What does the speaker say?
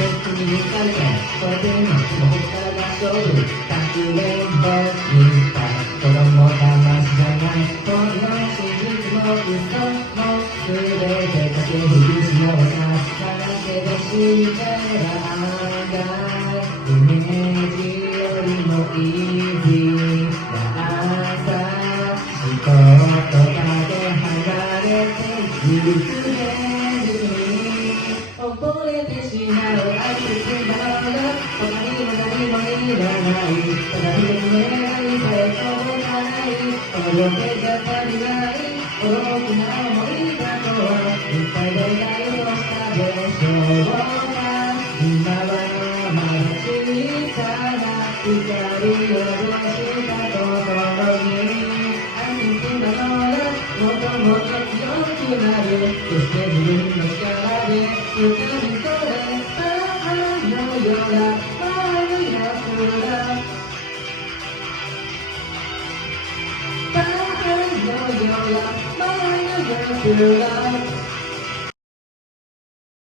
別に抜かれてこれで今ここからが勝負かくれんぼにた子供騙しじゃないこんな真実も嘘も全て駆け引きしようなだけど知ってら案外イメージよりもイージーな朝仕事場で離れてゆくれずに溺れてしまう愛切なもの他にも何もいらないただ一つの願いさえ届かないこの手じゃ足りない大きな思いだとは一体どれが色したでしょうか今はまだ小さな光をしたところに愛切なものもっともっと強くなるそして自分の力で掴み取れたのような前の空太陽のような前の夜空